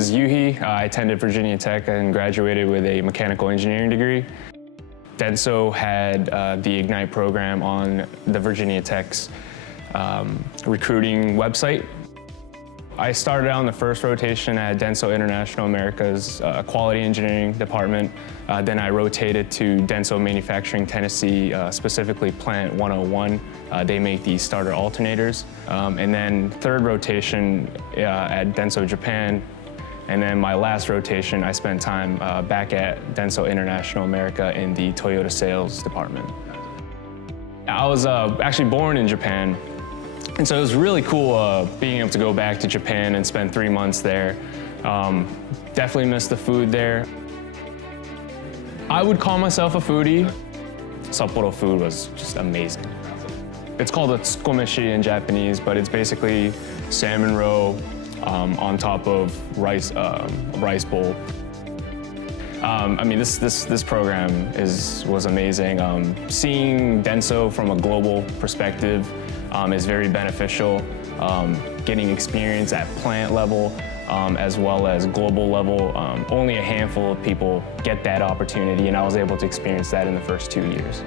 is Yuji. I attended Virginia Tech and graduated with a mechanical engineering degree. DENSO had the Ignite program on the Virginia Tech's recruiting website. I started out in the first rotation at DENSO International America's quality engineering department. Then I rotated to DENSO Manufacturing Tennessee, specifically Plant 101. They make these starter alternators. And then third rotation at DENSO Japan. And then my last rotation, I spent time back at DENSO International America in the Toyota sales department. I was actually born in Japan. And so it was really cool being able to go back to Japan and spend 3 months there. Definitely missed the food there. I would call myself a foodie. Sapporo food was just amazing. It's called a tsukomeshi in Japanese, but it's basically salmon roe on top of rice bowl. I mean, this program was amazing. Seeing DENSO from a global perspective is very beneficial. Getting experience at plant level as well as global level. Only a handful of people get that opportunity, and I was able to experience that in the first 2 years.